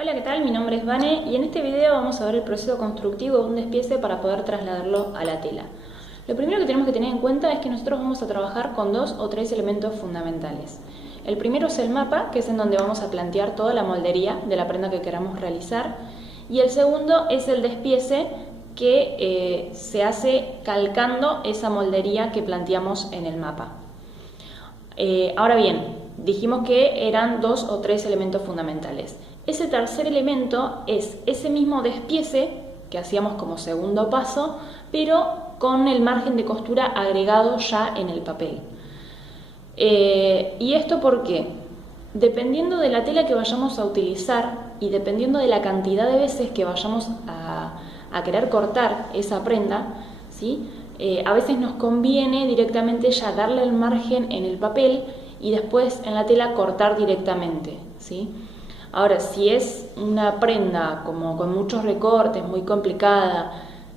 Hola, ¿qué tal? Mi nombre es Vane y en este video vamos a ver el proceso constructivo de un despiece para poder trasladarlo a la tela. Lo primero que tenemos que tener en cuenta es que nosotros vamos a trabajar con 2 o 3 elementos fundamentales. El primero es el mapa, que es en donde vamos a plantear toda la moldería de la prenda que queramos realizar. Y el segundo es el despiece, que se hace calcando esa moldería que planteamos en el mapa. Ahora bien, dijimos que eran 2 o 3 elementos fundamentales. Ese tercer elemento es ese mismo despiece que hacíamos como segundo paso, pero con el margen de costura agregado ya en el papel. ¿Y esto por qué? Dependiendo de la tela que vayamos a utilizar y dependiendo de la cantidad de veces que vayamos a querer cortar esa prenda, ¿sí? A veces nos conviene directamente ya darle el margen en el papel y después en la tela cortar directamente, ¿sí? Ahora, si es una prenda como con muchos recortes, muy complicada,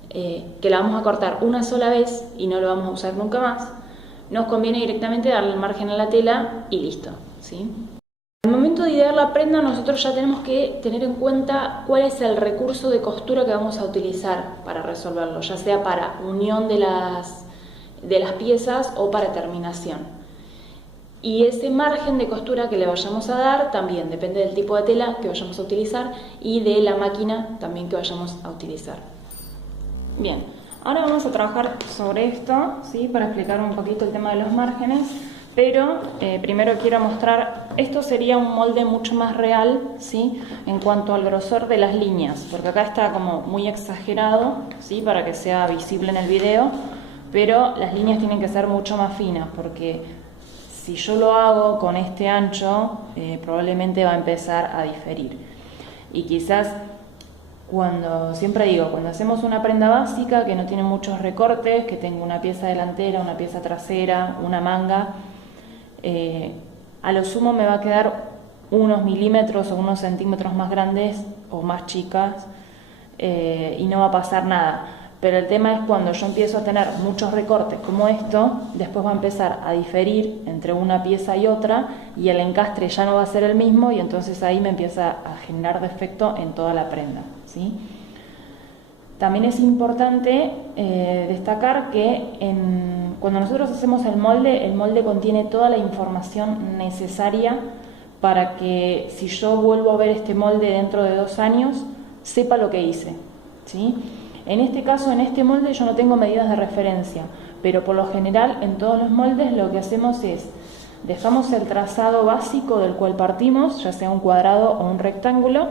que la vamos a cortar una sola vez y no lo vamos a usar nunca más, nos conviene directamente darle el margen a la tela y listo, ¿sí? Al momento de idear la prenda, nosotros ya tenemos que tener en cuenta cuál es el recurso de costura que vamos a utilizar para resolverlo, ya sea para unión de las piezas o para terminación. Y ese margen de costura que le vayamos a dar también depende del tipo de tela que vayamos a utilizar y de la máquina también que vayamos a utilizar. Bien, ahora vamos a trabajar sobre esto, ¿sí? Para explicar un poquito el tema de los márgenes. Pero primero quiero mostrar, esto sería un molde mucho más real, ¿sí? En cuanto al grosor de las líneas, porque acá está como muy exagerado, ¿sí? Para que sea visible en el video, pero las líneas tienen que ser mucho más finas, porque si yo lo hago con este ancho, probablemente va a empezar a diferir. Y quizás, siempre digo, cuando hacemos una prenda básica que no tiene muchos recortes, que tengo una pieza delantera, una pieza trasera, una manga, a lo sumo me va a quedar unos milímetros o unos centímetros más grandes o más chicas, y no va a pasar nada. Pero el tema es cuando yo empiezo a tener muchos recortes como esto, después va a empezar a diferir entre una pieza y otra y el encastre ya no va a ser el mismo y entonces ahí me empieza a generar defecto en toda la prenda, ¿sí? También es importante destacar que cuando nosotros hacemos el molde contiene toda la información necesaria para que si yo vuelvo a ver este molde dentro de 2 años, sepa lo que hice, ¿sí? En este caso, en este molde yo no tengo medidas de referencia, pero por lo general en todos los moldes lo que hacemos es, dejamos el trazado básico del cual partimos, ya sea un cuadrado o un rectángulo,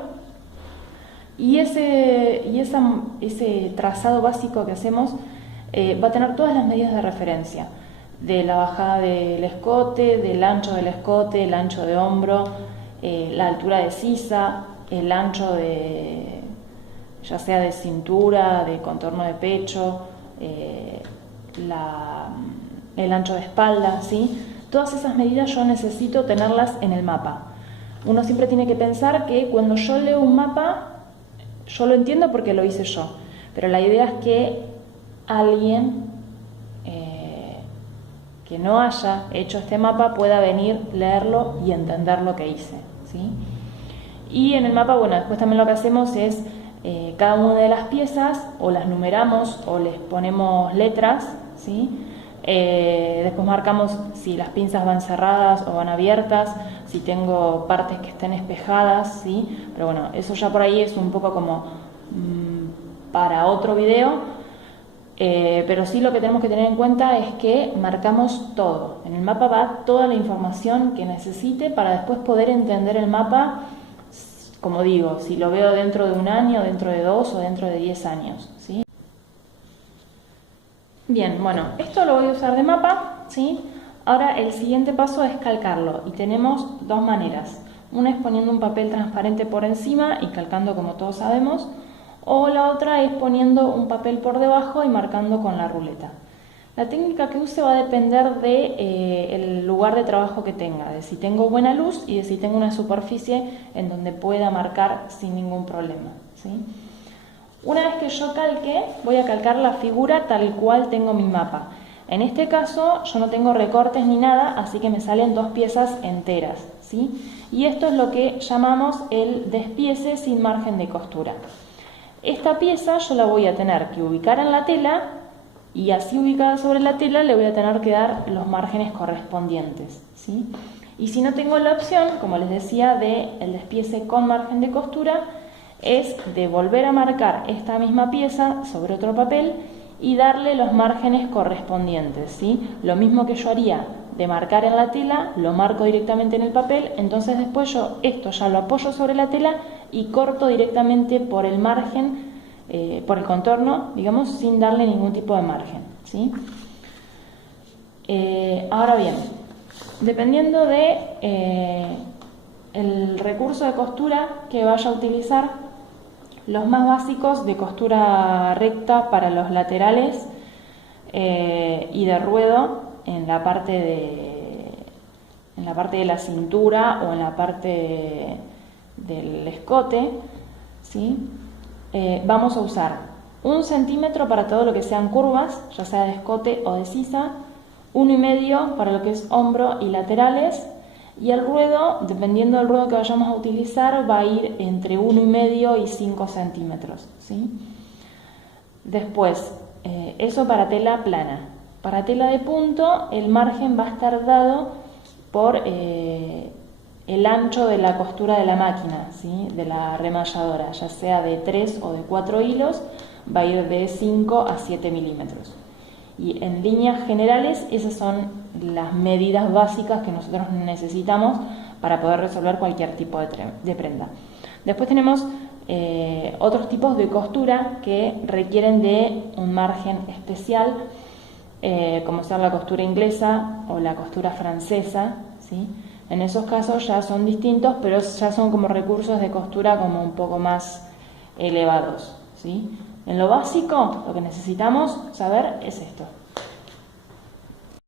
y ese trazado básico que hacemos va a tener todas las medidas de referencia, de la bajada del escote, del ancho del escote, el ancho de hombro, la altura de sisa, el ancho ya sea de cintura, de contorno de pecho, el ancho de espalda, ¿sí? Todas esas medidas yo necesito tenerlas en el mapa. Uno siempre tiene que pensar que cuando yo leo un mapa, yo lo entiendo porque lo hice yo, pero la idea es que alguien que no haya hecho este mapa pueda venir, leerlo y entender lo que hice, ¿sí? Y en el mapa, bueno, después también lo que hacemos es cada una de las piezas o las numeramos o les ponemos letras, ¿sí? Después marcamos si las pinzas van cerradas o van abiertas, si tengo partes que estén espejadas, ¿sí? Pero bueno, eso ya por ahí es un poco como para otro video, pero sí lo que tenemos que tener en cuenta es que marcamos todo. En el mapa va toda la información que necesite para después poder entender el mapa. Como digo, si lo veo dentro de 1 año, dentro de 2 o dentro de 10 años, ¿sí? Bien, bueno, esto lo voy a usar de mapa, ¿sí? Ahora el siguiente paso es calcarlo y tenemos 2 maneras. Una es poniendo un papel transparente por encima y calcando como todos sabemos, o la otra es poniendo un papel por debajo y marcando con la ruleta. La técnica que use va a depender del lugar de trabajo que tenga, de si tengo buena luz y de si tengo una superficie en donde pueda marcar sin ningún problema, ¿sí? Una vez que yo calque, voy a calcar la figura tal cual tengo mi mapa. En este caso yo no tengo recortes ni nada, así que me salen 2 piezas enteras, ¿sí? Y esto es lo que llamamos el despiece sin margen de costura. Esta pieza yo la voy a tener que ubicar en la tela y así ubicada sobre la tela le voy a tener que dar los márgenes correspondientes, ¿sí? Y si no tengo la opción, como les decía, de el despiece con margen de costura, es de volver a marcar esta misma pieza sobre otro papel y darle los márgenes correspondientes, ¿sí? Lo mismo que yo haría de marcar en la tela, lo marco directamente en el papel, entonces después yo esto ya lo apoyo sobre la tela y corto directamente por el margen, por el contorno, digamos, sin darle ningún tipo de margen, ¿sí? Ahora bien, dependiendo de el recurso de costura que vaya a utilizar, los más básicos de costura recta para los laterales y de ruedo en la parte de la cintura o en la parte del escote, ¿sí? Vamos a usar 1 centímetro para todo lo que sean curvas, ya sea de escote o de sisa, 1,5 para lo que es hombro y laterales, y el ruedo, dependiendo del ruedo que vayamos a utilizar, va a ir entre 1,5 y 5 centímetros, ¿sí? Después, eso para tela plana. Para tela de punto, el margen va a estar dado por el ancho de la costura de la máquina, ¿sí? De la remalladora, ya sea de 3 o de 4 hilos, va a ir de 5 a 7 milímetros. Y en líneas generales, esas son las medidas básicas que nosotros necesitamos para poder resolver cualquier tipo de prenda. Después tenemos otros tipos de costura que requieren de un margen especial, como sea la costura inglesa o la costura francesa, ¿sí? En esos casos ya son distintos, pero ya son como recursos de costura como un poco más elevados, ¿sí? En lo básico, lo que necesitamos saber es esto.